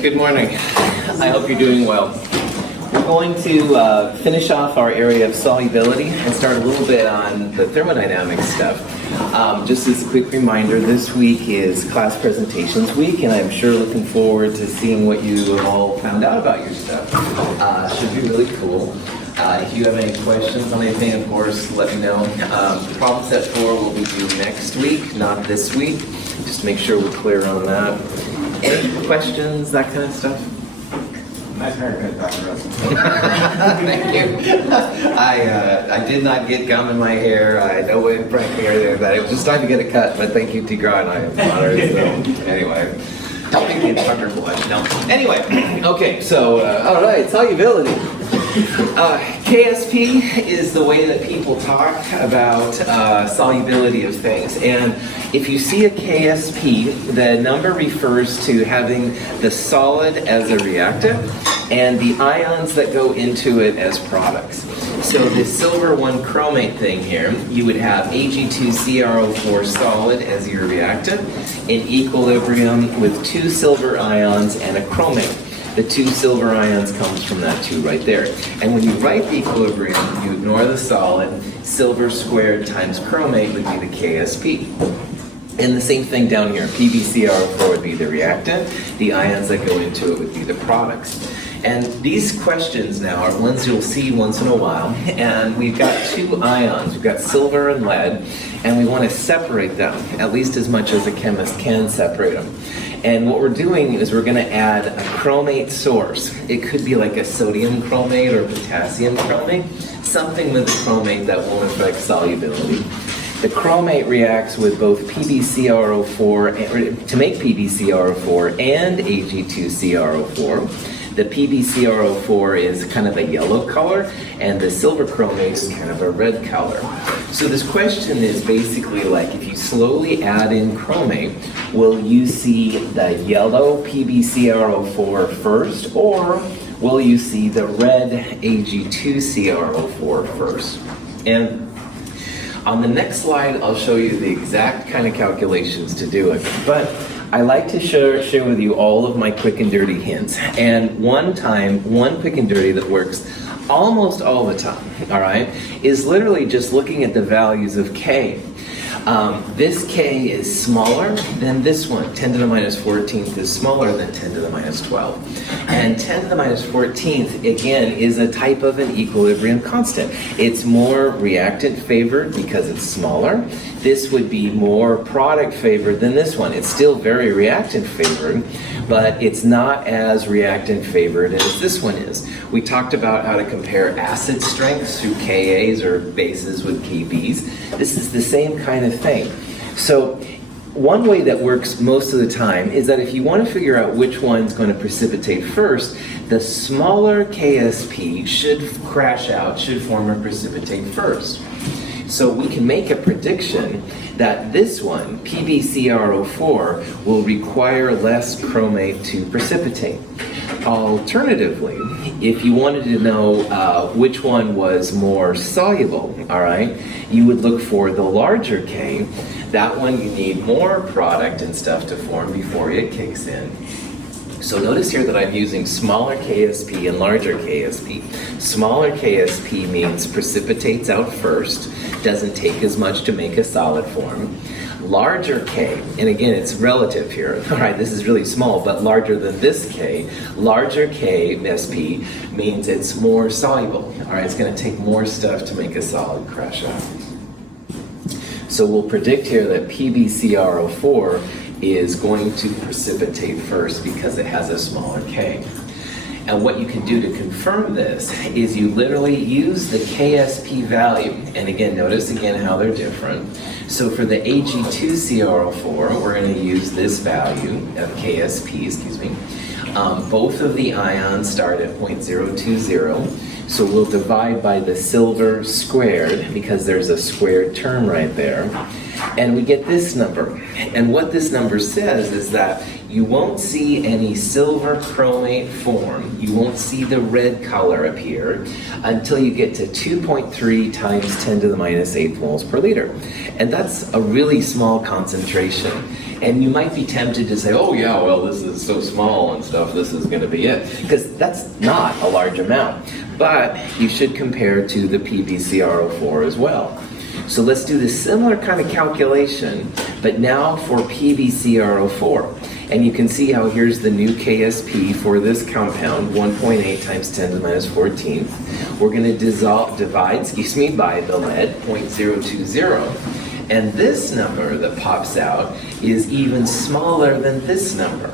Good morning. I hope you're doing well. We're going to finish off our area of solubility and start a little bit on the thermodynamics stuff. Just as a quick reminder, this week is class presentations week, and I'm sure looking forward to seeing what you have all found out about your stuff. Should be really cool. If you have any questions on anything, of course, let me know. Problem set 4 will be due next week, not this week. Just make sure we're clear on that. Any questions, that kind of stuff? Nice haircut, Dr. Russell. Thank you. I did not get gum in my hair. I no way of pranking or anything like that. It was just time to get a cut, but thank you, Tigran. I am honored. So, anyway, don't make the instructor blush. No. Anyway, okay, so, all right, solubility. KSP is the way that people talk about solubility of things. And if you see a KSP, the number refers to having the solid as a reactant and the ions that go into it as products. So the silver 1 chromate thing here, you would have Ag2CrO4 solid as your reactant in equilibrium with 2 silver ions and a chromate. The 2 silver ions comes from that 2 right there. And when you write the equilibrium, you ignore the solid. Silver squared times chromate would be the KSP. And the same thing down here. PbCrO4 would be the reactant. The ions that go into it would be the products. And these questions now are ones you'll see once in a while. And we've got 2 ions. We've got silver and lead. And we want to separate them, at least as much as a chemist can separate them. And what we're doing is we're going to add a chromate source. It could be like a sodium chromate or potassium chromate, something with the chromate that won't affect solubility. The chromate reacts with both PbCrO4 to make PbCrO4 and Ag2CrO4. The PbCrO4 is kind of a yellow color, and the silver chromate is kind of a red color. So this question is basically like, if you slowly add in chromate, will you see the yellow PbCrO4 first, or will you see the red Ag2CrO4 first? And on the next slide, I'll show you the exact kind of calculations to do it. But I like to share with you all of my quick and dirty hints. And one quick and dirty that works almost all the time, all right, is literally just looking at the values of K. This K is smaller than this one. 10 to the minus 14th is smaller than 10 to the minus 12. And 10 to the minus 14th, again, is a type of an equilibrium constant. It's more reactant favored because it's smaller. This would be more product favored than this one. It's still very reactant favored, but it's not as reactant favored as this one is. We talked about how to compare acid strengths through Kas or bases with Kbs. This is the same kind of thing. So one way that works most of the time is that if you want to figure out which one's going to precipitate first, the smaller KSP should crash out, should form or precipitate first. So we can make a prediction that this one, PbCrO4, will require less chromate to precipitate. Alternatively, if you wanted to know which one was more soluble, all right, you would look for the larger K. That one you need more product and stuff to form before it kicks in. So notice here that I'm using smaller KSP and larger KSP. Smaller KSP means precipitates out first, doesn't take as much to make a solid form. Larger K, and again it's relative here, all right, this is really small, but larger than this K, larger KSP means it's more soluble, all right, it's going to take more stuff to make a solid crash out. So we'll predict here that PbCrO4 is going to precipitate first because it has a smaller K. And what you can do to confirm this is you literally use the KSP value. And again, notice again how they're different. So for the Ag2CrO4, we're going to use this value of KSP, excuse me. Both of the ions start at 0.020. So we'll divide by the silver squared because there's a squared term right there. And we get this number. And what this number says is that you won't see any silver chromate form. You won't see the red color appear until you get to 2.3 times 10 to the minus 8 moles per liter. And that's a really small concentration. And you might be tempted to say, oh yeah, well this is so small and stuff, this is going to be it. Because that's not a large amount. But you should compare to the PbCrO4 as well. So let's do the similar kind of calculation, but now for PbCrO4. And you can see how here's the new KSP for this compound, 1.8 times 10 to the minus 14th. We're going to divide by the lead, 0.020. And this number that pops out is even smaller than this number.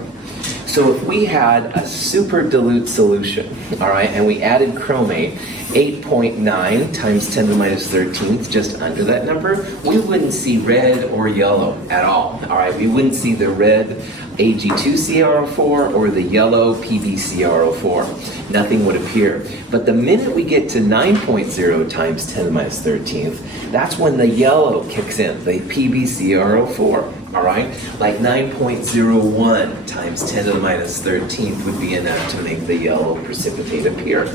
So if we had a super dilute solution, all right, and we added chromate, 8.9 times 10 to the minus 13th, just under that number, we wouldn't see red or yellow at all right? We wouldn't see the red Ag2CrO4 or the yellow PbCrO4. Nothing would appear. But the minute we get to 9.0 times 10 to the minus 13th, that's when the yellow kicks in, the PbCrO4, all right? Like 9.01 times 10 to the minus 13th would be enough to make the yellow precipitate appear.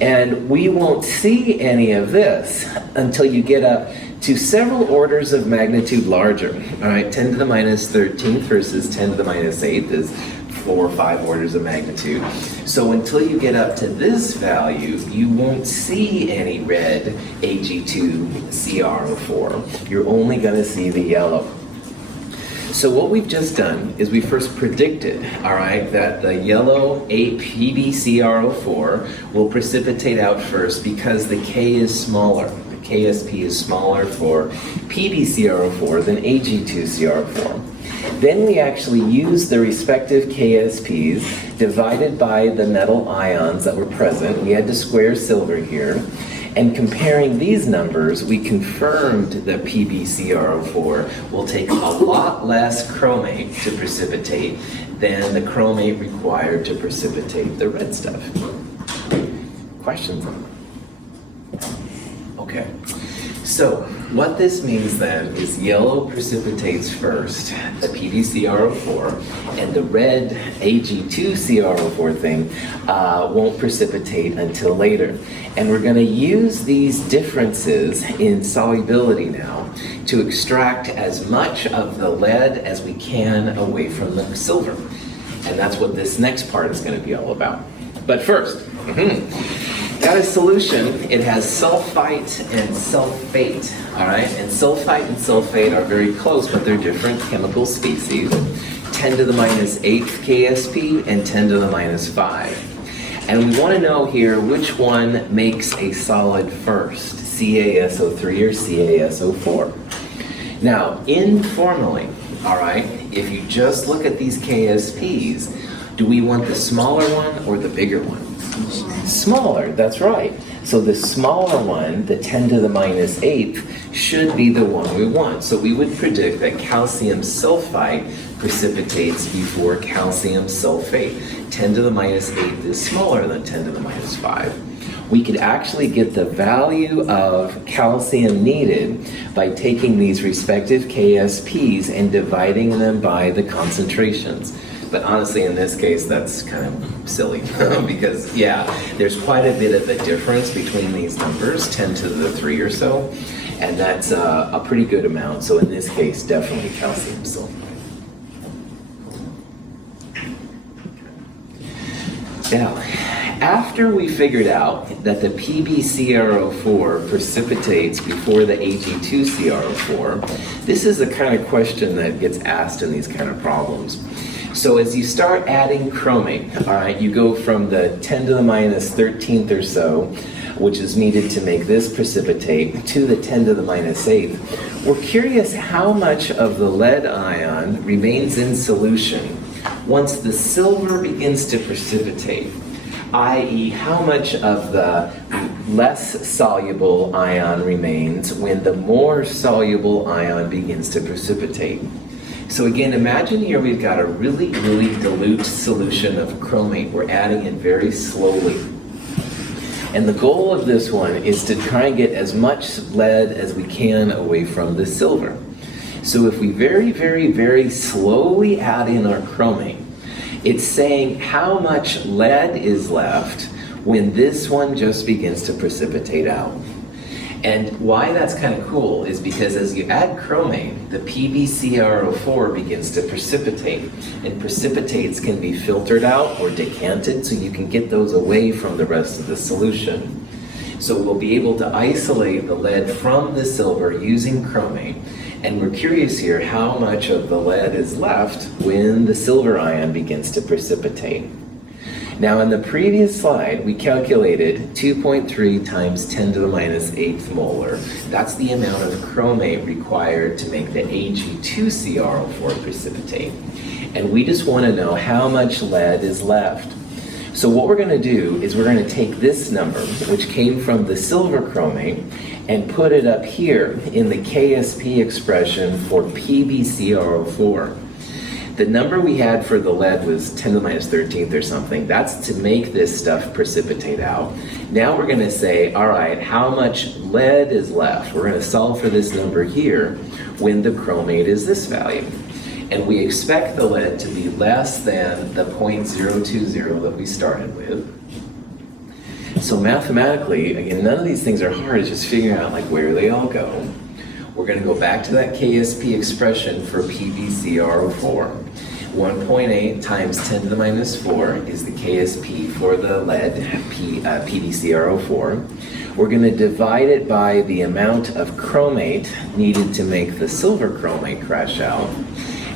And we won't see any of this until you get up to several orders of magnitude larger. All right, 10 to the minus 13th versus 10 to the minus 8th is 4 or 5 orders of magnitude. So until you get up to this value, you won't see any red Ag2CrO4. You're only going to see the yellow. So what we've just done is we first predicted, all right, that the yellow PbCrO4 will precipitate out first because the K is smaller. The KSP is smaller for PbCrO4 than Ag2CrO4. Then we actually used the respective KSPs divided by the metal ions that were present. We had to square silver here. And comparing these numbers, we confirmed that PbCrO4 will take a lot less chromate to precipitate than the chromate required to precipitate the red stuff. Questions? Okay. So what this means then is yellow precipitates first, the PbCrO4, and the red Ag2CrO4 thing won't precipitate until later. And we're going to use these differences in solubility now to extract as much of the lead as we can away from the silver. And that's what this next part is going to be all about. But first, got a solution. It has sulfite and sulfate, all right? And sulfite and sulfate are very close, but they're different chemical species. 10 to the minus 8th KSP and 10 to the minus 5. And we want to know here which one makes a solid first, CaSO3 or CaSO4. Now, informally, all right, if you just look at these KSPs, do we want the smaller one or the bigger one? Smaller, that's right. So the smaller one, the 10 to the minus 8th, should be the one we want. So we would predict that calcium sulfite precipitates before calcium sulfate. 10 to the minus 8th is smaller than 10 to the minus 5. We could actually get the value of calcium needed by taking these respective KSPs and dividing them by the concentrations. But honestly, in this case, that's kind of silly because, yeah, there's quite a bit of a difference between these numbers, 10 to the 3 or so, and that's a pretty good amount. So in this case, definitely calcium sulfite. Now, after we figured out that the PbCrO4 precipitates before the Ag2CrO4, this is the kind of question that gets asked in these kind of problems. So as you start adding chromate, all right, you go from the 10 to the minus 13th or so, which is needed to make this precipitate, to the 10 to the minus 8th. We're curious how much of the lead ion remains in solution once the silver begins to precipitate, i.e. how much of the less soluble ion remains when the more soluble ion begins to precipitate. So again, imagine here we've got a really, really dilute solution of chromate. We're adding it very slowly. And the goal of this one is to try and get as much lead as we can away from the silver. So if we very, very, very slowly add in our chromate, it's saying how much lead is left when this one just begins to precipitate out. And why that's kind of cool is because as you add chromate, the PbCrO4 begins to precipitate. And precipitates can be filtered out or decanted so you can get those away from the rest of the solution. So we'll be able to isolate the lead from the silver using chromate. And we're curious here how much of the lead is left when the silver ion begins to precipitate. Now in the previous slide, we calculated 2.3 times 10 to the minus 8th molar. That's the amount of chromate required to make the Ag2CrO4 precipitate. And we just want to know how much lead is left. So what we're going to do is we're going to take this number, which came from the silver chromate, and put it up here in the KSP expression for PbCrO4. The number we had for the lead was 10 to the minus 13th or something. That's to make this stuff precipitate out. Now we're going to say, all right, how much lead is left? We're going to solve for this number here when the chromate is this value. And we expect the lead to be less than the 0.020 that we started with. So mathematically, again, none of these things are hard. It's just figuring out like where they all go. We're going to go back to that KSP expression for PbCrO4. 1.8 times 10 to the minus 4 is the KSP for the lead, PbCrO4. We're going to divide it by the amount of chromate needed to make the silver chromate crash out.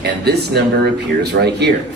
And this number appears right here.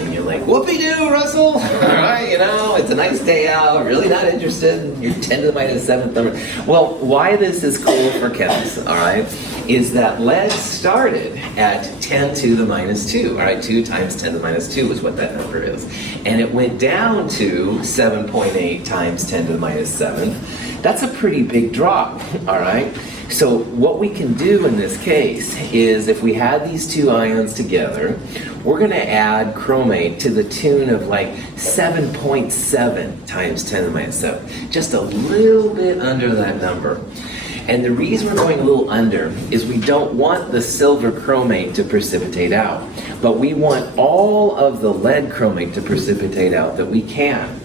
And you're like, whoopee-doo, Russell! All right, you know, it's a nice day out, really not interested in your 10 to the minus 7th number. Well, why this is cool for chemists, all right, is that lead started at 10 to the minus 2, all right, 2 times 10 to the minus 2 is what that number is. And it went down to 7.8 times 10 to the minus 7th. That's a pretty big drop, all right? So what we can do in this case is if we had these two ions together, we're going to add chromate to the tune of like 7.7 times 10 to the minus 7, just a little bit under that number. And the reason we're going a little under is we don't want the silver chromate to precipitate out, but we want all of the lead chromate to precipitate out that we can.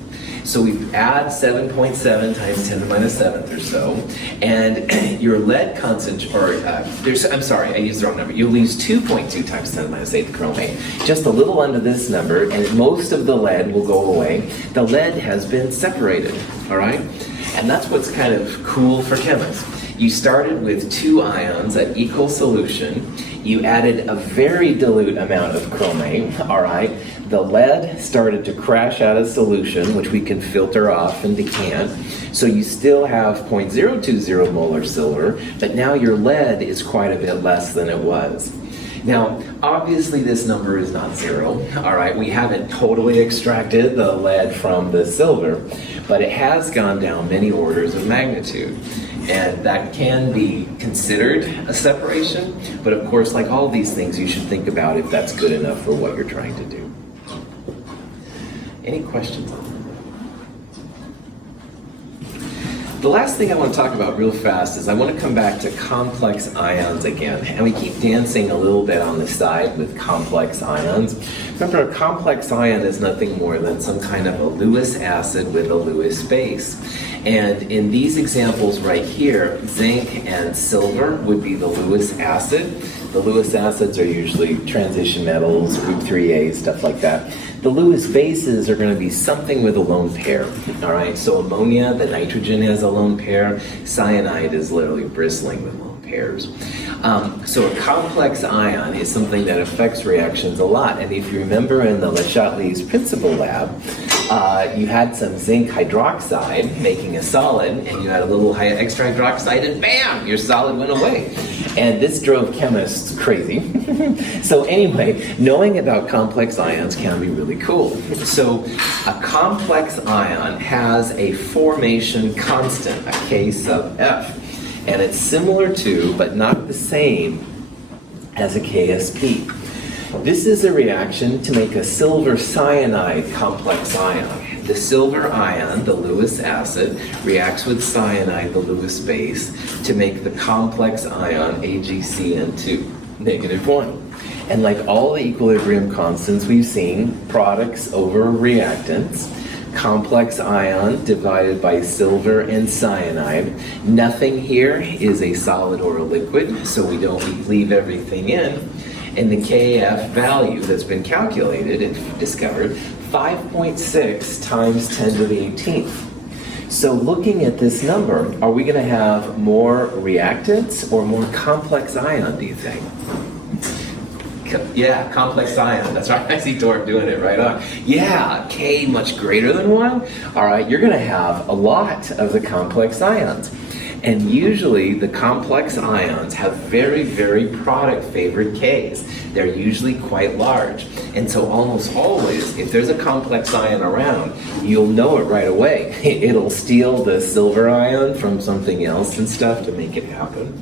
So we add 7.7 times 10 to the minus 7th or so, and your lead concentration, I'm sorry, I used the wrong number. You'll lose 2.2 times 10 to the minus 8th chromate, just a little under this number, and most of the lead will go away. The lead has been separated, all right? And that's what's kind of cool for chemists. You started with two ions at equal solution. You added a very dilute amount of chromate, all right? The lead started to crash out of solution, which we can filter off and decant. So you still have 0.020 molar silver, but now your lead is quite a bit less than it was. Now, obviously this number is not zero, all right? We haven't totally extracted the lead from the silver, but it has gone down many orders of magnitude. And that can be considered a separation, but of course, like all these things, you should think about if that's good enough for what you're trying to do. Any questions on that? The last thing I want to talk about real fast is I want to come back to complex ions again. And we keep dancing a little bit on the side with complex ions. Remember, a complex ion is nothing more than some kind of a Lewis acid with a Lewis base. And in these examples right here, zinc and silver would be the Lewis acid. The Lewis acids are usually transition metals, group 3A, stuff like that. The Lewis bases are going to be something with a lone pair, all right? So ammonia, the nitrogen has a lone pair. Cyanide is literally bristling with lone pairs. So a complex ion is something that affects reactions a lot. And if you remember in the Le Chatelier's principal lab, you had some zinc hydroxide making a solid, and you had a little extra hydroxide, and bam, your solid went away. And this drove chemists crazy. So anyway, knowing about complex ions can be really cool. So a complex ion has a formation constant, a K sub F. And it's similar to, but not the same as a KSP. This is a reaction to make a silver cyanide complex ion. The silver ion, the Lewis acid, reacts with cyanide, the Lewis base, to make the complex ion AgCN2. -1. And like all the equilibrium constants we've seen, products over reactants, complex ion divided by silver and cyanide. Nothing here is a solid or a liquid, so we don't leave everything in. And the KF value that's been calculated and discovered, 5.6 times 10 to the 18th. So looking at this number, are we going to have more reactants or more complex ion, do you think? Yeah, complex ion. That's right. I see Dork doing it right on. Yeah, K much greater than 1. All right, you're going to have a lot of the complex ions. And usually the complex ions have very, very product-favored Ks. They're usually quite large. And so almost always, if there's a complex ion around, you'll know it right away. It'll steal the silver ion from something else and stuff to make it happen.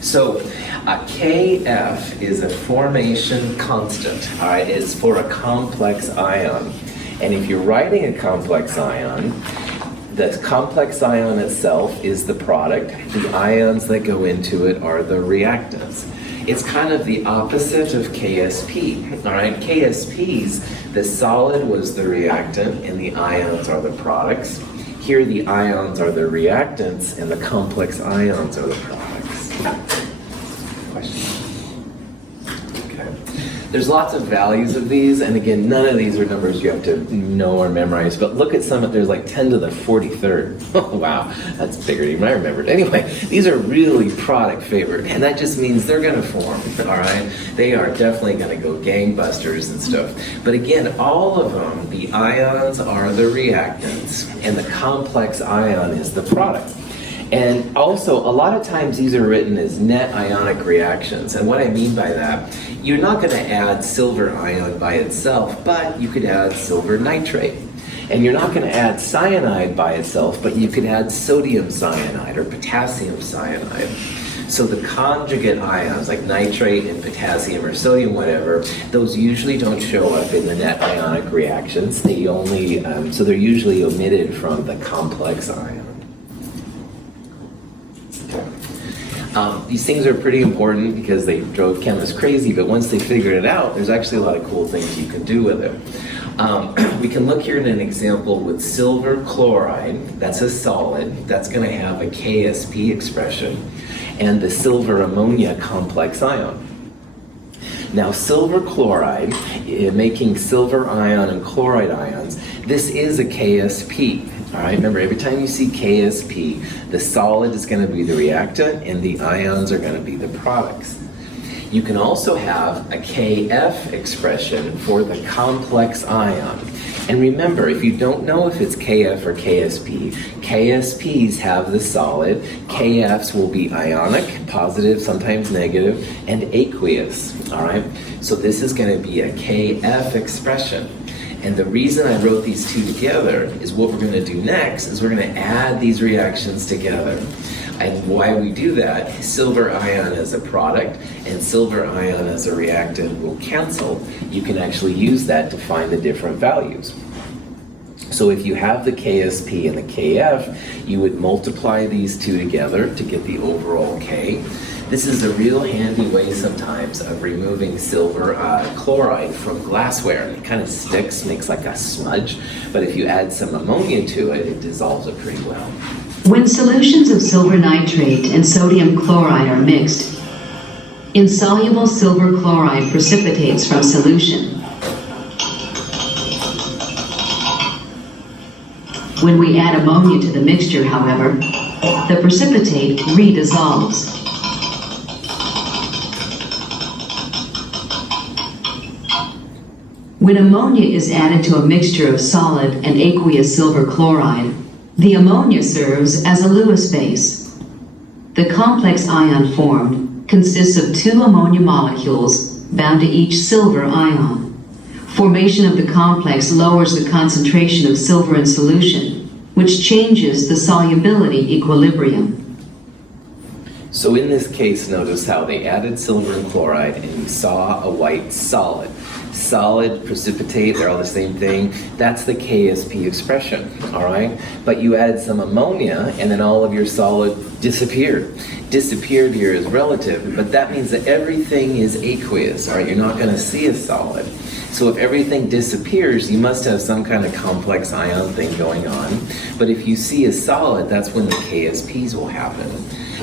So a KF is a formation constant, all right? It's for a complex ion. And if you're writing a complex ion, the complex ion itself is the product. The ions that go into it are the reactants. It's kind of the opposite of KSP, all right? KSPs, the solid was the reactant and the ions are the products. Here the ions are the reactants and the complex ions are the products. Question? Okay. There's lots of values of these, and again, none of these are numbers you have to know or memorize, but look at some, there's like 10 to the 43rd. Oh, wow, that's bigger than I remembered. Anyway, these are really product favored, and that just means they're gonna form, all right? They are definitely gonna go gangbusters and stuff. But again, all of them, the ions are the reactants, and the complex ion is the product. And also, a lot of times these are written as net ionic reactions. And what I mean by that, you're not going to add silver ion by itself, but you could add silver nitrate. And you're not going to add cyanide by itself, but you could add sodium cyanide or potassium cyanide. So the conjugate ions, like nitrate and potassium or sodium, whatever, those usually don't show up in the net ionic reactions. They only, so they're usually omitted from the complex ion. These things are pretty important because they drove chemists crazy, but once they figured it out, there's actually a lot of cool things you can do with it. We can look here at an example with silver chloride. That's a solid. That's going to have a KSP expression, and the silver ammonia complex ion. Now, silver chloride, making silver ion and chloride ions, this is a KSP. All right, remember, every time you see KSP, the solid is going to be the reactant and the ions are going to be the products. You can also have a KF expression for the complex ion. And remember, if you don't know if it's KF or KSP, KSPs have the solid, KFs will be ionic, positive, sometimes negative, and aqueous, all right? So this is going to be a KF expression. And the reason I wrote these two together is what we're going to do next is we're going to add these reactions together. And why we do that, silver ion as a product and silver ion as a reactant will cancel. You can actually use that to find the different values. So if you have the KSP and the KF, you would multiply these two together to get the overall K. This is a real handy way sometimes of removing silver chloride from glassware. It kind of sticks, makes like a smudge, but if you add some ammonia to it, it dissolves it pretty well. When solutions of silver nitrate and sodium chloride are mixed, insoluble silver chloride precipitates from solution. When we add ammonia to the mixture, however, the precipitate redissolves. When ammonia is added to a mixture of solid and aqueous silver chloride, the ammonia serves as a Lewis base. The complex ion formed consists of two ammonia molecules bound to each silver ion. Formation of the complex lowers the concentration of silver in solution, which changes the solubility equilibrium. So in this case, notice how they added silver and chloride and we saw a white solid. solid, precipitate, they're all the same thing. That's the KSP expression, all right? But you added some ammonia, and then all of your solid disappeared. Disappeared here is relative, but that means that everything is aqueous, all right? You're not going to see a solid. So if everything disappears, you must have some kind of complex ion thing going on. But if you see a solid, that's when the KSPs will happen.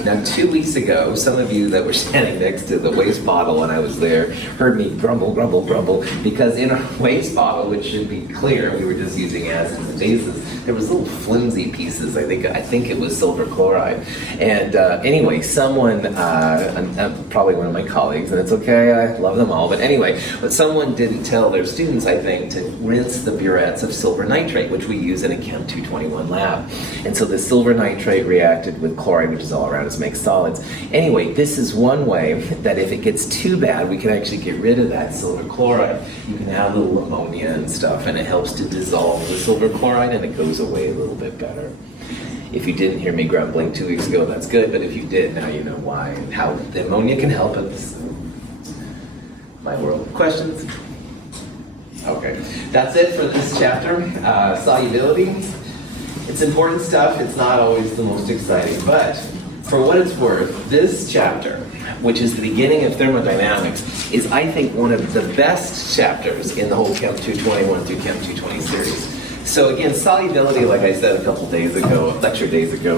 Now, 2 weeks ago, some of you that were standing next to the waste bottle when I was there heard me grumble, grumble, grumble, because in our waste bottle, which should be clear, we were just using acids and bases, there was little flimsy pieces. I think it was silver chloride. And anyway, someone, probably one of my colleagues, and it's okay, I love them all, but anyway, but someone didn't tell their students, I think, to rinse the burettes of silver nitrate, which we use in a Chem 221 lab. And so the silver nitrate reacted with chloride, which is all around us, makes solids. Anyway, this is one way that if it gets too bad, we can actually get rid of that silver chloride. You can add a little ammonia and stuff, and it helps to dissolve the silver chloride, and it goes away a little bit better. If you didn't hear me grumbling 2 weeks ago, that's good, but if you did, now you know why and how the ammonia can help us. My world. Questions? Okay, that's it for this chapter. Solubility. It's important stuff. It's not always the most exciting, but for what it's worth, this chapter, which is the beginning of thermodynamics, is, I think, one of the best chapters in the whole Chem 221 through Chem 220 series. So again, solubility, like I said a couple days ago, lecture days ago,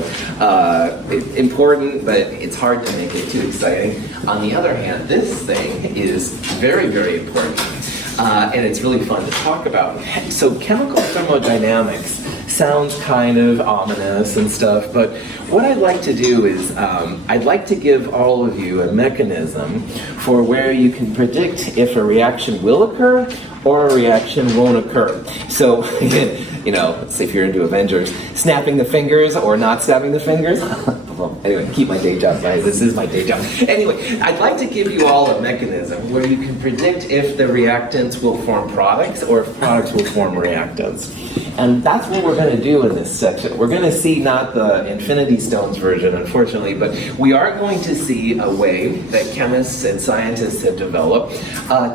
important, but it's hard to make it too exciting. On the other hand, this thing is very, very important, and it's really fun to talk about. So chemical thermodynamics sounds kind of ominous and stuff, but what I'd like to do is I'd like to give all of you a mechanism for where you can predict if a reaction will occur or a reaction won't occur. So, you know, let's say if you're into Avengers, snapping the fingers or not snapping the fingers. Well, anyway, keep my day job, guys. This is my day job. Anyway, I'd like to give you all a mechanism where you can predict if the reactants will form products or if products will form reactants. And that's what we're going to do in this section. We're going to see not the Infinity Stones version, unfortunately, but we are going to see a way that chemists and scientists have developed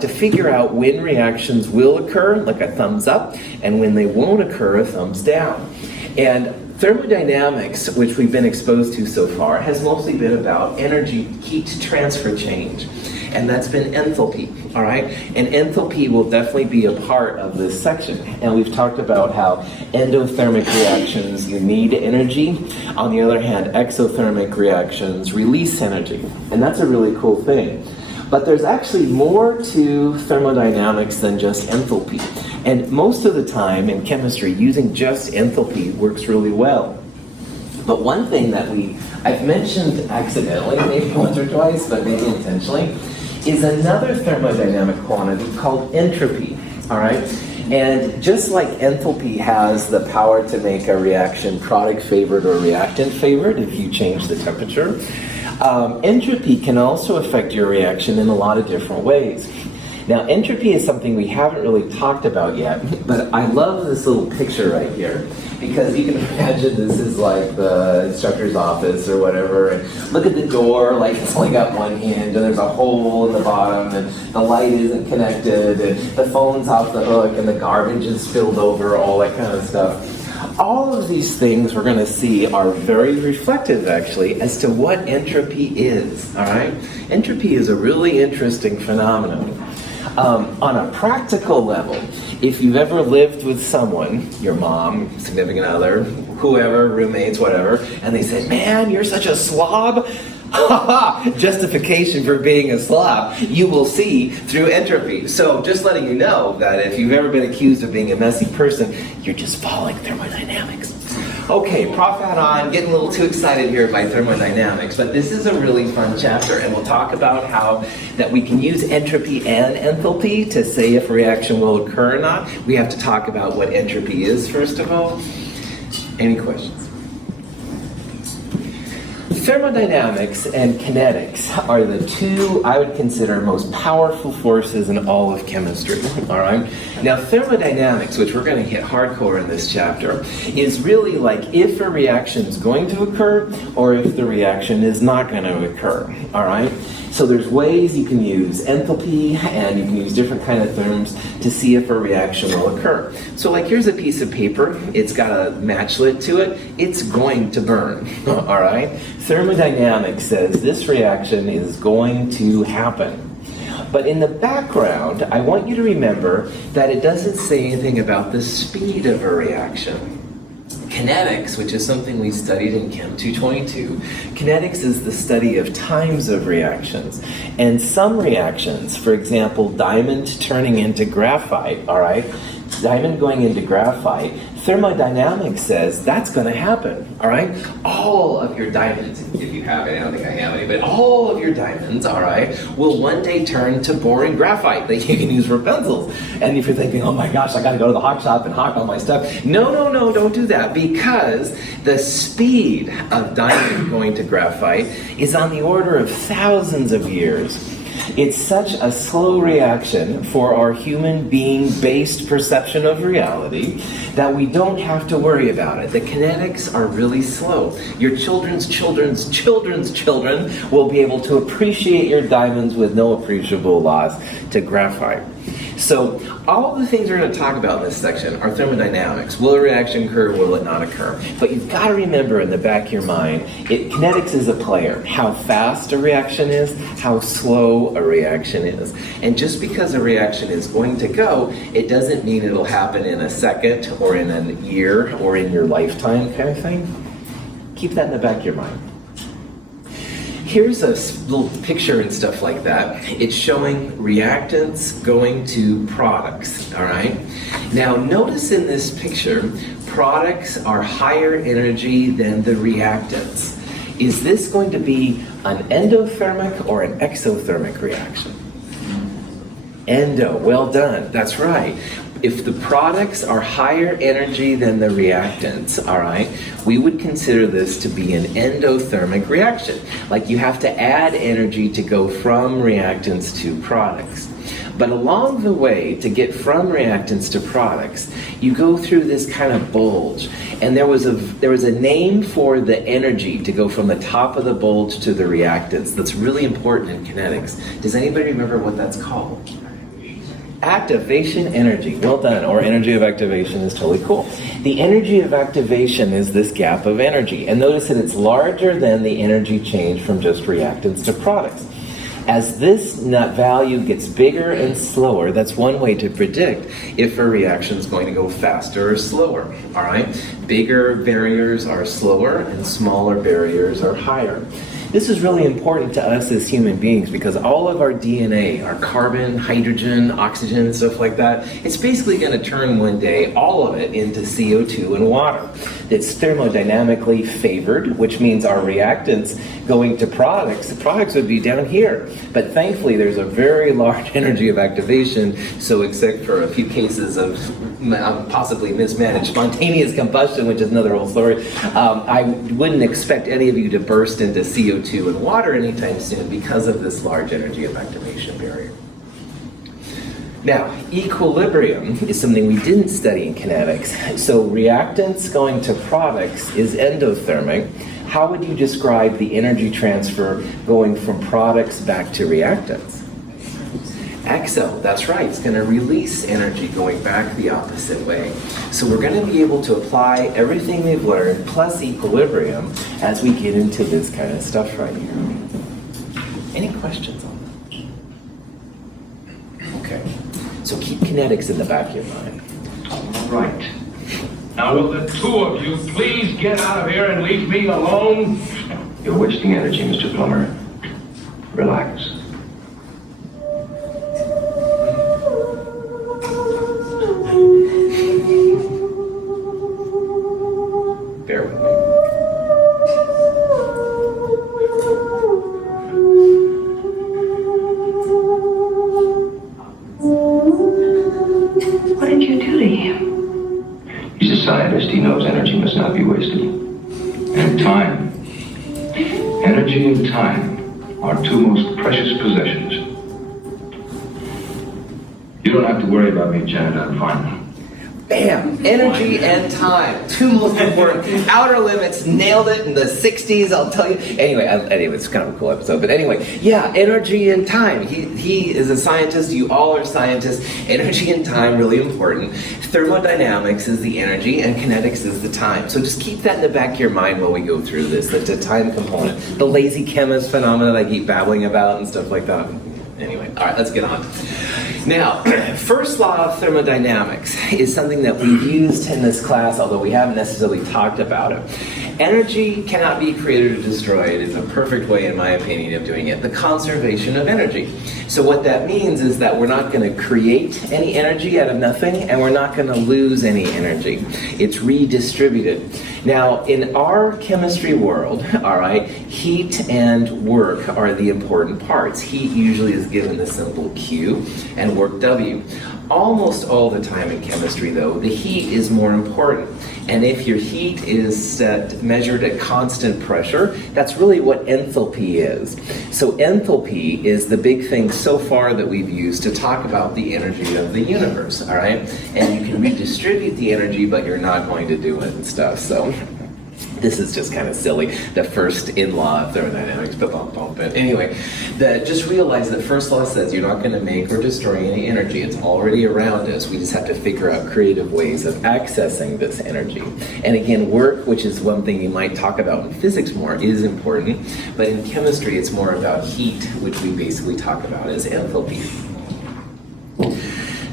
to figure out when reactions will occur, like a thumbs up, and when they won't occur, a thumbs down. And thermodynamics, which we've been exposed to so far, has mostly been about energy heat transfer change. And that's been enthalpy, all right? And enthalpy will definitely be a part of this section. And we've talked about how endothermic reactions, you need energy. On the other hand, exothermic reactions release energy. And that's a really cool thing. But there's actually more to thermodynamics than just enthalpy. And most of the time in chemistry, using just enthalpy works really well. But one thing that I've mentioned accidentally, maybe once or twice, but maybe intentionally, is another thermodynamic quantity called entropy, all right? And just like enthalpy has the power to make a reaction product favored or reactant favored if you change the temperature, entropy can also affect your reaction in a lot of different ways. Now, entropy is something we haven't really talked about yet, but I love this little picture right here, because you can imagine this is like the instructor's office or whatever, and look at the door, like it's only got one hinge, and there's a hole in the bottom, and the light isn't connected, and the phone's off the hook, and the garbage is spilled over, all that kind of stuff. All of these things we're going to see are very reflective, actually, as to what entropy is, all right? Entropy is a really interesting phenomenon. On a practical level, if you've ever lived with someone, your mom, significant other, whoever, roommates, whatever, and they say, "Man, you're such a slob," justification for being a slob, you will see through entropy. So just letting you know that if you've ever been accused of being a messy person, you're just following thermodynamics. Okay, Prof. on, getting a little too excited here by thermodynamics, but this is a really fun chapter, and we'll talk about how that we can use entropy and enthalpy to say if a reaction will occur or not. We have to talk about what entropy is, first of all. Any questions? Thermodynamics and kinetics are the two I would consider most powerful forces in all of chemistry, all right? Now, thermodynamics, which we're going to hit hardcore in this chapter, is really like if a reaction is going to occur or if the reaction is not going to occur, all right? So there's ways you can use enthalpy, and you can use different kind of terms to see if a reaction will occur. So like here's a piece of paper, it's got a matchlet to it, it's going to burn, all right? Thermodynamics says this reaction is going to happen. But in the background, I want you to remember that it doesn't say anything about the speed of a reaction. Kinetics, which is something we studied in Chem 222, kinetics is the study of times of reactions. And some reactions, for example, diamond turning into graphite, all right? Diamond going into graphite, thermodynamics says that's going to happen, all right? All of your diamonds, if you have any, I don't think I have any, but all of your diamonds, all right, will one day turn to boring graphite that you can use for pencils. And if you're thinking, oh my gosh, I got to go to the hawk shop and hawk all my stuff. No, don't do that, because the speed of diamond going to graphite is on the order of thousands of years. It's such a slow reaction for our human being-based perception of reality that we don't have to worry about it. The kinetics are really slow. Your children's children's children will be able to appreciate your diamonds with no appreciable loss to graphite. So all the things we're going to talk about in this section are thermodynamics. Will a reaction occur? Will it not occur? But you've got to remember in the back of your mind, kinetics is a player. How fast a reaction is, how slow a reaction is. And just because a reaction is going to go, it doesn't mean it'll happen in a second or in a year or in your lifetime kind of thing. Keep that in the back of your mind. Here's a little picture and stuff like that. It's showing reactants going to products, all right? Now notice in this picture, products are higher energy than the reactants. Is this going to be an endothermic or an exothermic reaction? Endo, well done, that's right. If the products are higher energy than the reactants, all right, we would consider this to be an endothermic reaction. Like you have to add energy to go from reactants to products. But along the way, to get from reactants to products, you go through this kind of bulge. And there was a name for the energy to go from the top of the bulge to the reactants that's really important in kinetics. Does anybody remember what that's called? Activation energy, well done, or energy of activation is totally cool. The energy of activation is this gap of energy, and notice that it's larger than the energy change from just reactants to products. As this nut value gets bigger and slower, that's one way to predict if a reaction is going to go faster or slower, all right? Bigger barriers are slower and smaller barriers are higher. This is really important to us as human beings because all of our DNA, our carbon, hydrogen, oxygen, stuff like that, it's basically going to turn one day, all of it, into CO2 and water. It's thermodynamically favored, which means our reactants going to products, the products would be down here. But thankfully, there's a very large energy of activation, so except for a few cases of possibly mismanaged spontaneous combustion, which is another whole story, I wouldn't expect any of you to burst into CO2 and water anytime soon because of this large energy of activation barrier. Now, equilibrium is something we didn't study in kinetics. So reactants going to products is endothermic. How would you describe the energy transfer going from products back to reactants? Exo, that's right, it's going to release energy going back the opposite way. So we're going to be able to apply everything we've learned plus equilibrium as we get into this kind of stuff right here. Any questions on that? Okay, so keep kinetics in the back of your mind. All right. Now will the two of you please get out of here and leave me alone? You're wasting energy, Mr. Plummer. Relax. Bear with me. What did you do to him? He's a scientist. He knows energy must not be wasted. And time. Energy and time are two most precious possessions. You don't have to worry about me, Janet. I'm fine. Bam! Energy and time. Two most important. Outer Limits, nailed it in the 60s, I'll tell you. Anyway, it's kind of a cool episode. But anyway, yeah, energy and time. He is a scientist. You all are scientists. Energy and time, really important. Thermodynamics is the energy, and kinetics is the time. So just keep that in the back of your mind while we go through this, the time component. The lazy chemist phenomena that I keep babbling about and stuff like that. Anyway, all right, let's get on. Now, first law of thermodynamics is something that we've used in this class, although we haven't necessarily talked about it. Energy cannot be created or destroyed is a perfect way, in my opinion, of doing it. The conservation of energy. So what that means is that we're not going to create any energy out of nothing, and we're not going to lose any energy. It's redistributed. Now, in our chemistry world, all right, heat and work are the important parts. Heat usually is given the symbol Q, and work W. Almost all the time in chemistry, though, the heat is more important. And if your heat is measured at constant pressure, that's really what enthalpy is. So enthalpy is the big thing so far that we've used to talk about the energy of the universe, all right? And you can redistribute the energy, but you're not going to do it and stuff, so this is just kind of silly, the first in law of thermodynamics, but anyway, just realize that first law says you're not going to make or destroy any energy. It's already around us. We just have to figure out creative ways of accessing this energy. And again, work, which is one thing you might talk about in physics more, is important, but in chemistry it's more about heat, which we basically talk about as enthalpy.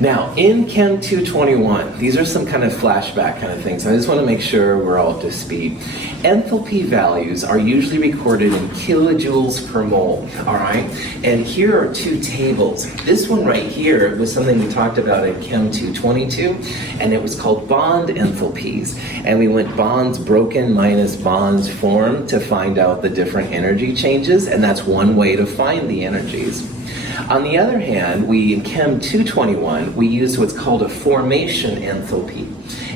Now, in Chem 221, these are some kind of flashback kind of things. I just want to make sure we're all up to speed. Enthalpy values are usually recorded in kilojoules per mole, all right? And here are two tables. This one right here was something we talked about in Chem 222, and it was called bond enthalpies. And we went bonds broken minus bonds formed to find out the different energy changes, and that's one way to find the energies. On the other hand, in Chem 221, we use what's called a formation enthalpy.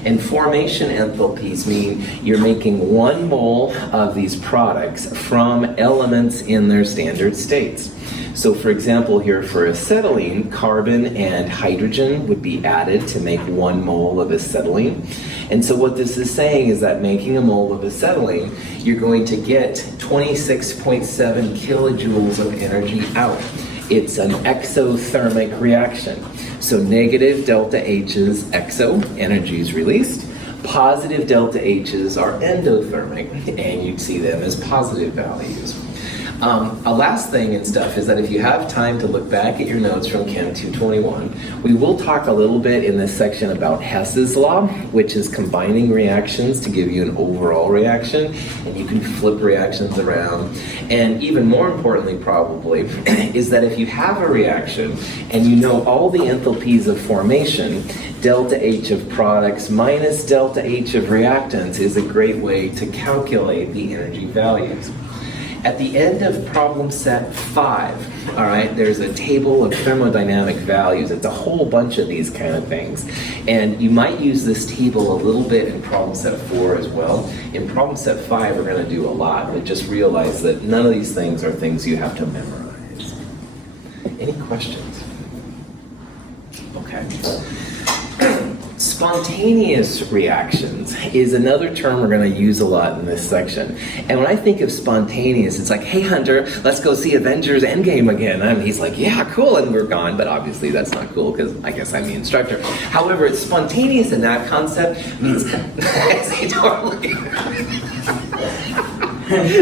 And formation enthalpies mean you're making 1 mole of these products from elements in their standard states. So for example, here for acetylene, carbon and hydrogen would be added to make 1 mole of acetylene. And so what this is saying is that making a mole of acetylene, you're going to get 26.7 kilojoules of energy out. It's an exothermic reaction. So negative delta H's, exo, energy is released. Positive delta H's are endothermic, and you'd see them as positive values. A last thing and stuff is that if you have time to look back at your notes from Chem 221, we will talk a little bit in this section about Hess's law, which is combining reactions to give you an overall reaction, and you can flip reactions around. And even more importantly, probably, is that if you have a reaction and you know all the enthalpies of formation, delta H of products minus delta H of reactants is a great way to calculate the energy values. At the end of problem set 5, all right, there's a table of thermodynamic values. It's a whole bunch of these kind of things. And you might use this table a little bit in problem set 4 as well. In problem set 5, we're going to do a lot, but just realize that none of these things are things you have to memorize. Any questions? Okay. Spontaneous reactions is another term we're going to use a lot in this section. And when I think of spontaneous, it's like, hey Hunter, let's go see Avengers Endgame again. And he's like, yeah, cool, and we're gone. But obviously that's not cool because I guess I'm the instructor. However, it's spontaneous in that concept means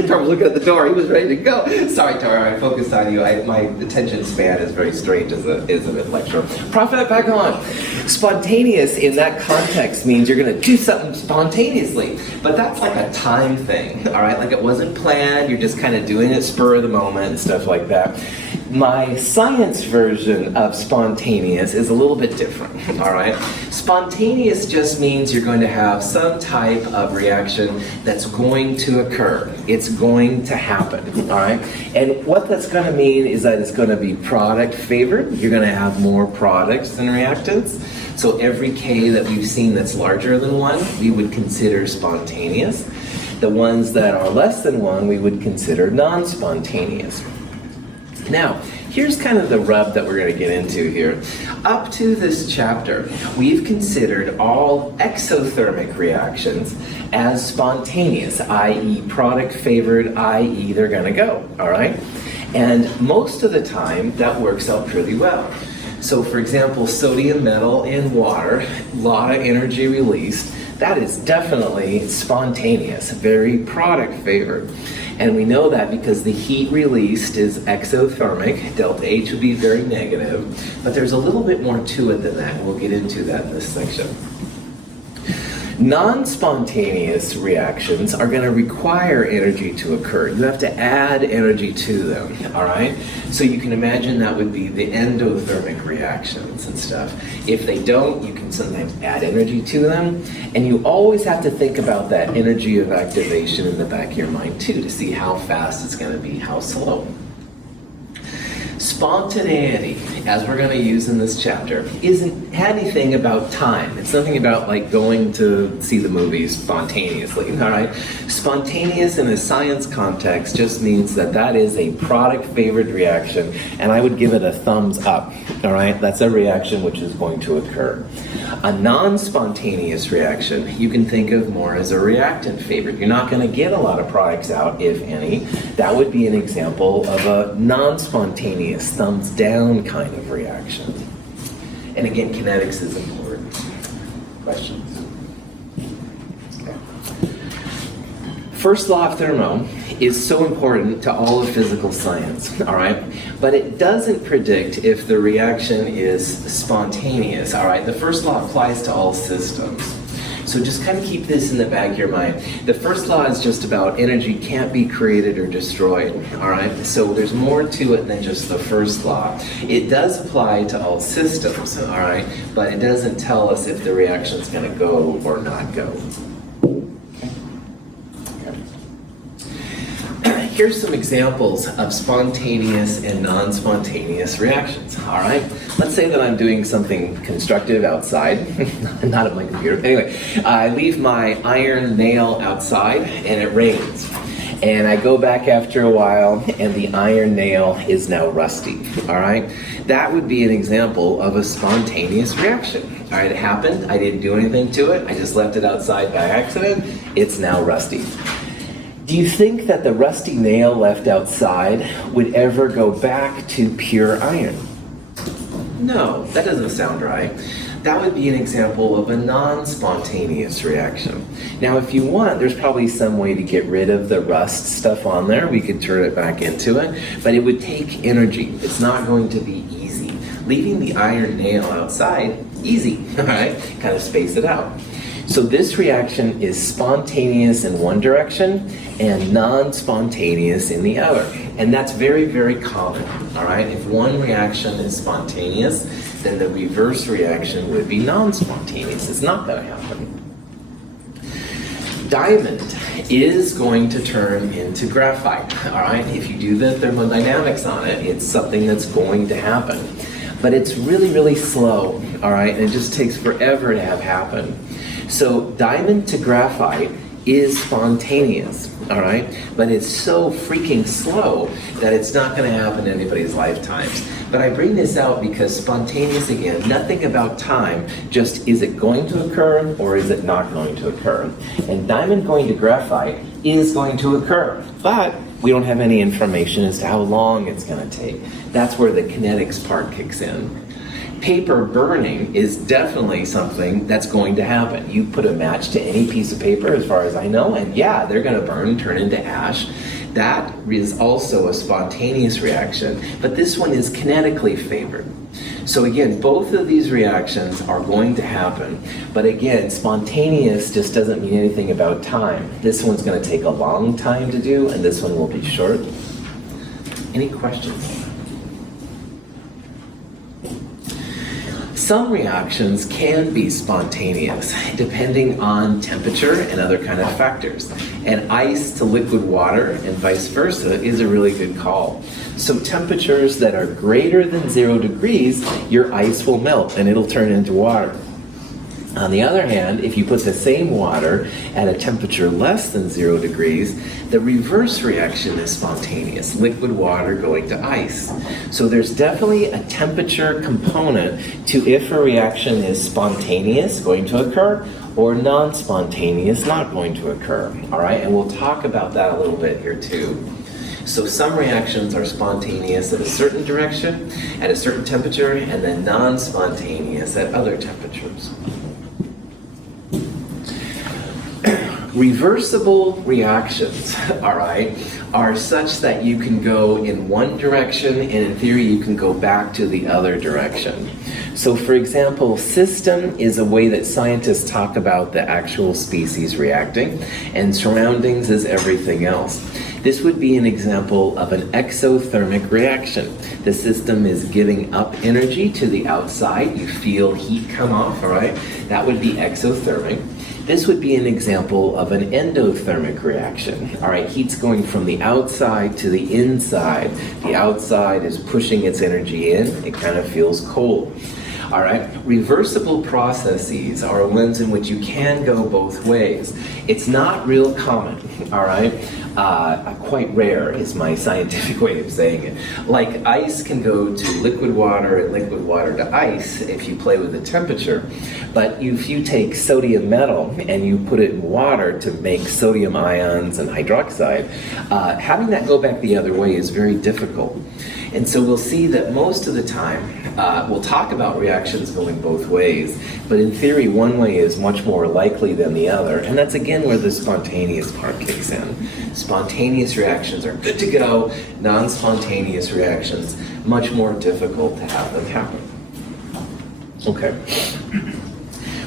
Tor was looking at the door. He was ready to go. Sorry, Tor, I focused on you. My attention span is very strange as a lecturer. Prophet, back on. Spontaneous in that context means you're going to do something spontaneously. But that's like a time thing, all right? Like it wasn't planned. You're just kind of doing it spur of the moment and stuff like that. My science version of spontaneous is a little bit different, all right? Spontaneous just means you're going to have some type of reaction that's going to occur. It's going to happen, all right? And what that's going to mean is that it's going to be product favored. You're going to have more products than reactants. So every K that we've seen that's larger than 1, we would consider spontaneous. The ones that are less than 1, we would consider non-spontaneous. Now, here's kind of the rub that we're going to get into here. Up to this chapter, we've considered all exothermic reactions as spontaneous, i.e. product favored, i.e. they're going to go, all right? And most of the time, that works out pretty well. So for example, sodium metal in water, a lot of energy released, that is definitely spontaneous, very product favored. And we know that because the heat released is exothermic, delta H would be very negative, but there's a little bit more to it than that, and we'll get into that in this section. Non-spontaneous reactions are going to require energy to occur. You have to add energy to them, all right? So you can imagine that would be the endothermic reactions and stuff. If they don't, you can sometimes add energy to them, and you always have to think about that energy of activation in the back of your mind too, to see how fast it's going to be, how slow. Spontaneity, as we're going to use in this chapter, isn't anything about time. It's nothing about like going to see the movies spontaneously, all right? Spontaneous in a science context just means that that is a product-favored reaction, and I would give it a thumbs up, all right? That's a reaction which is going to occur. A non-spontaneous reaction, you can think of more as a reactant-favored. You're not going to get a lot of products out, if any. That would be an example of a non-spontaneous thumbs down kind of reaction. And again, kinetics is important. Questions? Okay. First law of thermo is so important to all of physical science, all right? But it doesn't predict if the reaction is spontaneous, all right? The first law applies to all systems. So just kind of keep this in the back of your mind. The first law is just about energy can't be created or destroyed, all right? So there's more to it than just the first law. It does apply to all systems, all right? But it doesn't tell us if the reaction's going to go or not go. Here's some examples of spontaneous and non-spontaneous reactions, all right? Let's say that I'm doing something constructive outside, not at my computer. Anyway, I leave my iron nail outside and it rains. And I go back after a while and the iron nail is now rusty, all right? That would be an example of a spontaneous reaction. All right, it happened, I didn't do anything to it, I just left it outside by accident, it's now rusty. Do you think that the rusty nail left outside would ever go back to pure iron? No, that doesn't sound right. That would be an example of a non-spontaneous reaction. Now, if you want, there's probably some way to get rid of the rust stuff on there. We could turn it back into it, but it would take energy. It's not going to be easy. Leaving the iron nail outside, easy, all right? Kind of space it out. So this reaction is spontaneous in one direction and non-spontaneous in the other. And that's very, very common, all right? If one reaction is spontaneous, then the reverse reaction would be non-spontaneous. It's not going to happen. Diamond is going to turn into graphite, all right? If you do the thermodynamics on it, it's something that's going to happen. But it's really, really slow, all right? And it just takes forever to have happen. So diamond to graphite is spontaneous, all right? But it's so freaking slow that it's not going to happen in anybody's lifetimes. But I bring this out because spontaneous, again, nothing about time, just is it going to occur or is it not going to occur? And diamond going to graphite is going to occur, but we don't have any information as to how long it's going to take. That's where the kinetics part kicks in. Paper burning is definitely something that's going to happen. You put a match to any piece of paper, as far as I know, and yeah, they're going to burn and turn into ash. That is also a spontaneous reaction, but this one is kinetically favored. So again, both of these reactions are going to happen, but again, spontaneous just doesn't mean anything about time. This one's going to take a long time to do, and this one will be short. Any questions? Some reactions can be spontaneous, depending on temperature and other kind of factors. And ice to liquid water and vice versa is a really good call. So temperatures that are greater than 0 degrees, your ice will melt and it'll turn into water. On the other hand, if you put the same water at a temperature less than 0 degrees, the reverse reaction is spontaneous, liquid water going to ice. So there's definitely a temperature component to if a reaction is spontaneous, going to occur, or non-spontaneous, not going to occur. All right, and we'll talk about that a little bit here too. So some reactions are spontaneous at a certain direction, at a certain temperature, and then non-spontaneous at other temperatures. Reversible reactions, all right, are such that you can go in one direction and in theory you can go back to the other direction. So for example, system is a way that scientists talk about the actual species reacting, and surroundings is everything else. This would be an example of an exothermic reaction. The system is giving up energy to the outside. You feel heat come off, all right? That would be exothermic. This would be an example of an endothermic reaction. All right, heat's going from the outside to the inside. The outside is pushing its energy in. It kind of feels cold. All right, reversible processes are ones in which you can go both ways. It's not real common, all right? Quite rare is my scientific way of saying it. Like ice can go to liquid water and liquid water to ice if you play with the temperature. But if you take sodium metal and you put it in water to make sodium ions and hydroxide, having that go back the other way is very difficult. And so we'll see that most of the time, we'll talk about reactions going both ways, but in theory, one way is much more likely than the other, and that's again where the spontaneous part kicks in. Spontaneous reactions are good to go, non-spontaneous reactions, much more difficult to have them happen. Okay.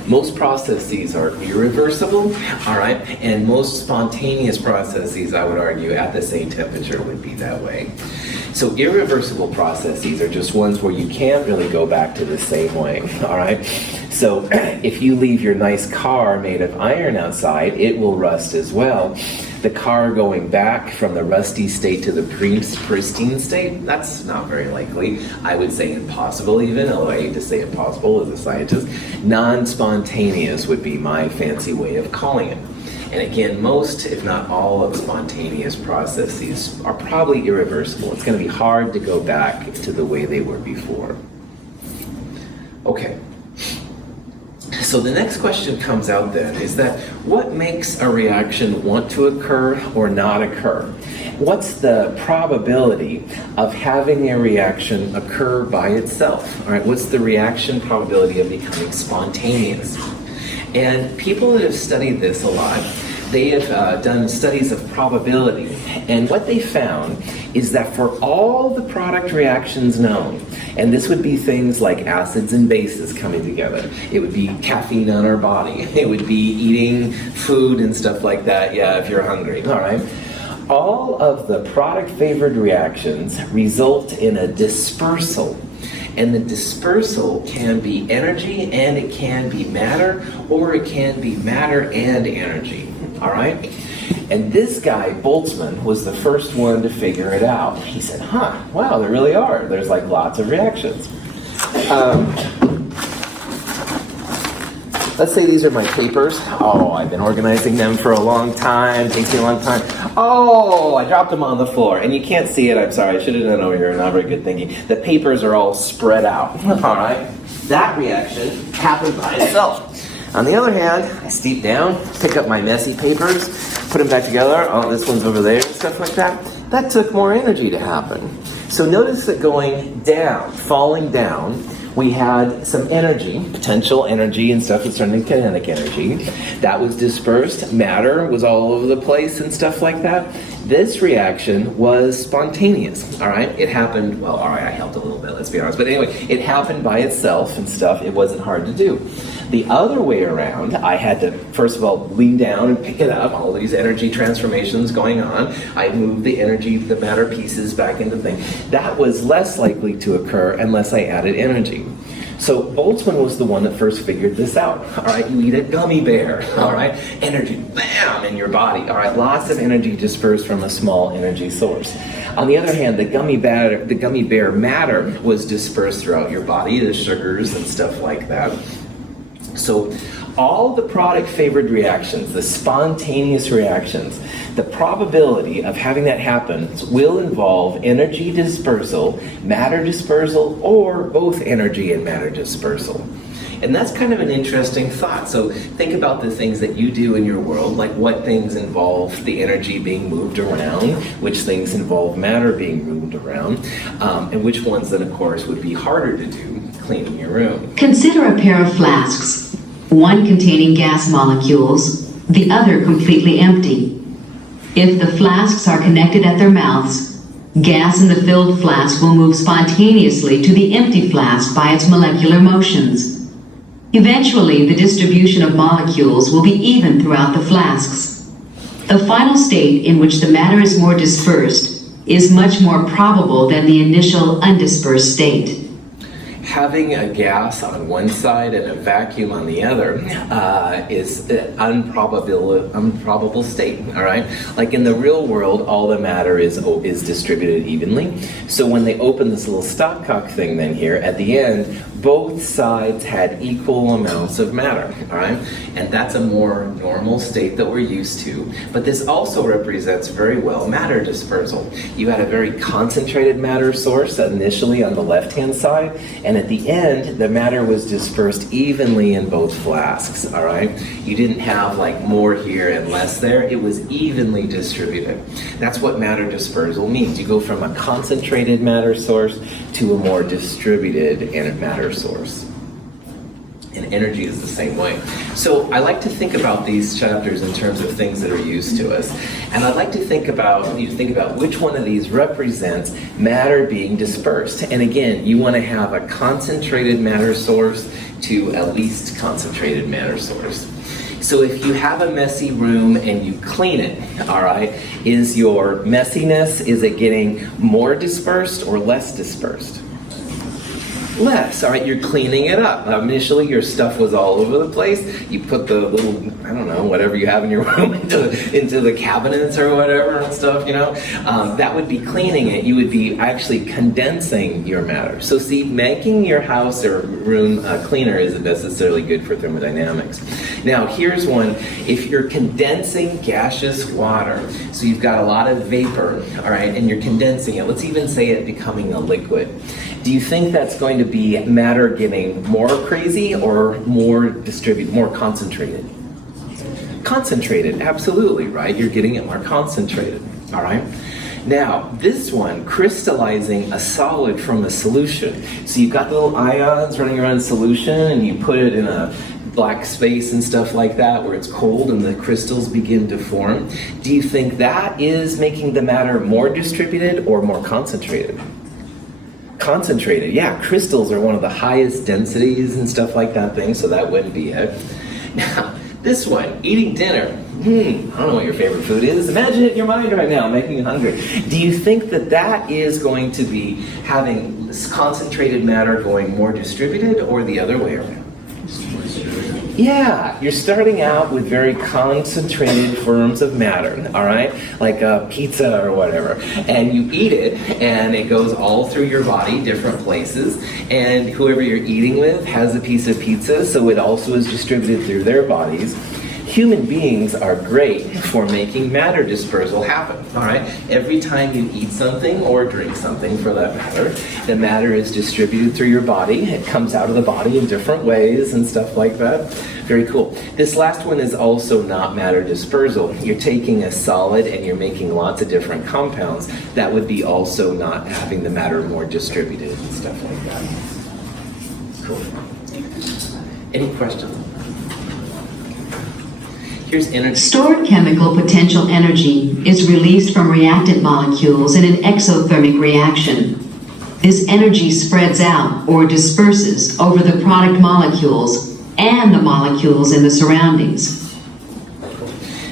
Most processes are irreversible, all right, and most spontaneous processes, I would argue, at the same temperature would be that way. So irreversible processes are just ones where you can't really go back to the same way, all right? So if you leave your nice car made of iron outside, it will rust as well. The car going back from the rusty state to the pristine state, that's not very likely. I would say impossible even, although I hate to say impossible as a scientist. Non-spontaneous would be my fancy way of calling it. And again, most, if not all, of spontaneous processes are probably irreversible. It's going to be hard to go back to the way they were before. Okay. So the next question comes out then is that what makes a reaction want to occur or not occur? What's the probability of having a reaction occur by itself? All right, what's the reaction probability of becoming spontaneous? And people that have studied this a lot, they have done studies of probability. And what they found is that for all the product reactions known, and this would be things like acids and bases coming together, it would be caffeine on our body, it would be eating food and stuff like that, yeah, if you're hungry, all right? All of the product-favored reactions result in a dispersal. And the dispersal can be energy and it can be matter, or it can be matter and energy, all right? And this guy, Boltzmann, was the first one to figure it out. He said, wow, there really are. There's like lots of reactions. Let's say these are my papers. Oh, I've been organizing them for a long time. Takes me a long time. Oh, I dropped them on the floor. And you can't see it. I'm sorry. I should have done it over here. Not very good thinking. The papers are all spread out. All right. That reaction happened by itself. On the other hand, I steep down, pick up my messy papers, put them back together. Oh, this one's over there and stuff like that. That took more energy to happen. So notice that going down, falling down, we had some energy, potential energy and stuff that's turned into kinetic energy. That was dispersed. Matter was all over the place and stuff like that. This reaction was spontaneous, all right? It happened, well, all right, I helped a little bit, let's be honest. But anyway, it happened by itself and stuff. It wasn't hard to do. The other way around, I had to, first of all, lean down and pick it up, all these energy transformations going on. I moved the energy, the matter pieces back into the thing. That was less likely to occur unless I added energy. So Boltzmann was the one that first figured this out. All right, you eat a gummy bear, all right? Energy, bam, in your body. All right, lots of energy dispersed from a small energy source. On the other hand, the gummy bear matter was dispersed throughout your body, the sugars and stuff like that. So all the product favored reactions, the spontaneous reactions, the probability of having that happen will involve energy dispersal, matter dispersal, or both energy and matter dispersal. And that's kind of an interesting thought. So think about the things that you do in your world, like what things involve the energy being moved around, which things involve matter being moved around, and which ones then, of course, would be harder to do, cleaning your room. Consider a pair of flasks, one containing gas molecules, the other completely empty. If the flasks are connected at their mouths, gas in the filled flask will move spontaneously to the empty flask by its molecular motions. Eventually, the distribution of molecules will be even throughout the flasks. The final state in which the matter is more dispersed is much more probable than the initial undispersed state. Having a gas on one side and a vacuum on the other is an improbable state, all right? Like in the real world, all the matter is distributed evenly. So when they open this little stopcock thing then here, at the end, both sides had equal amounts of matter, all right? And that's a more normal state that we're used to. But this also represents very well matter dispersal. You had a very concentrated matter source initially on the left-hand side, and at the end, the matter was dispersed evenly in both flasks, all right? You didn't have like more here and less there. It was evenly distributed. That's what matter dispersal means. You go from a concentrated matter source to a more distributed matter source. And energy is the same way. So I like to think about these chapters in terms of things that are used to us. And I'd like to think about which one of these represents matter being dispersed. And again, you want to have a concentrated matter source to a least concentrated matter source. So if you have a messy room and you clean it, all right, is your messiness, is it getting more dispersed or less dispersed? Less, all right, you're cleaning it up. Initially, your stuff was all over the place. You put the little, I don't know, whatever you have in your room into the cabinets or whatever and stuff, you know. That would be cleaning it. You would be actually condensing your matter. So see, making your house or room cleaner isn't necessarily good for thermodynamics. Now, here's one. If you're condensing gaseous water, so you've got a lot of vapor, all right, and you're condensing it, let's even say it becoming a liquid. Do you think that's going to be matter getting more crazy or more distributed, more concentrated? Concentrated, absolutely, right? You're getting it more concentrated, all right? Now, this one, crystallizing a solid from a solution. So you've got the little ions running around solution and you put it in a black space and stuff like that where it's cold and the crystals begin to form. Do you think that is making the matter more distributed or more concentrated? Concentrated, yeah. Crystals are one of the highest densities and stuff like that thing, so that wouldn't be it. Now, this one, eating dinner. I don't know what your favorite food is. Imagine it in your mind right now, making you hungry. Do you think that that is going to be having this concentrated matter going more distributed or the other way around? Yeah, you're starting out with very concentrated forms of matter, all right? Like a pizza or whatever. And you eat it, and it goes all through your body, different places. And whoever you're eating with has a piece of pizza, so it also is distributed through their bodies. Human beings are great for making matter dispersal happen, all right? Every time you eat something or drink something for that matter, the matter is distributed through your body. It comes out of the body in different ways and stuff like that. Very cool. This last one is also not matter dispersal. You're taking a solid and you're making lots of different compounds. That would be also not having the matter more distributed and stuff like that. Cool. Any questions? Here's energy. Stored chemical potential energy is released from reactant molecules in an exothermic reaction. This energy spreads out or disperses over the product molecules and the molecules in the surroundings.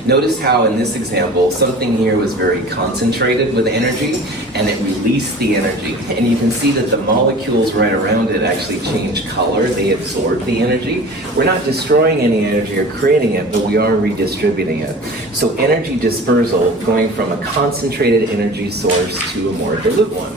Notice how in this example, something here was very concentrated with energy and it released the energy. And you can see that the molecules right around it actually change color. They absorb the energy. We're not destroying any energy or creating it, but we are redistributing it. So energy dispersal going from a concentrated energy source to a more dilute one.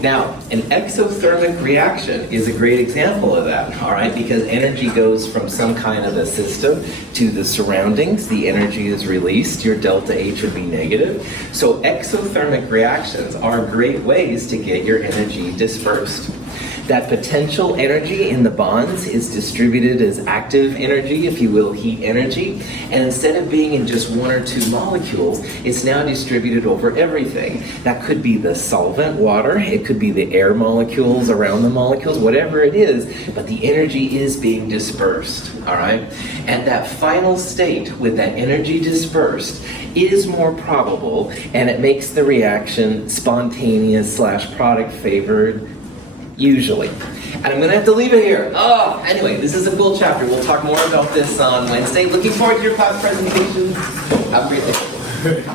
Now, an exothermic reaction is a great example of that, all right? Because energy goes from some kind of a system to the surroundings. The energy is released. Your delta H would be negative. So exothermic reactions are great ways to get your energy dispersed. That potential energy in the bonds is distributed as active energy, if you will, heat energy. And instead of being in just one or two molecules, it's now distributed over everything. That could be the solvent, water. It could be the air molecules around the molecules, whatever it is. But the energy is being dispersed, all right? And that final state with that energy dispersed is more probable, and it makes the reaction spontaneous / product favored, usually. And I'm gonna have to leave it here. Oh, anyway, this is a cool chapter. We'll talk more about this on Wednesday. Looking forward to your class presentations. Have a great day.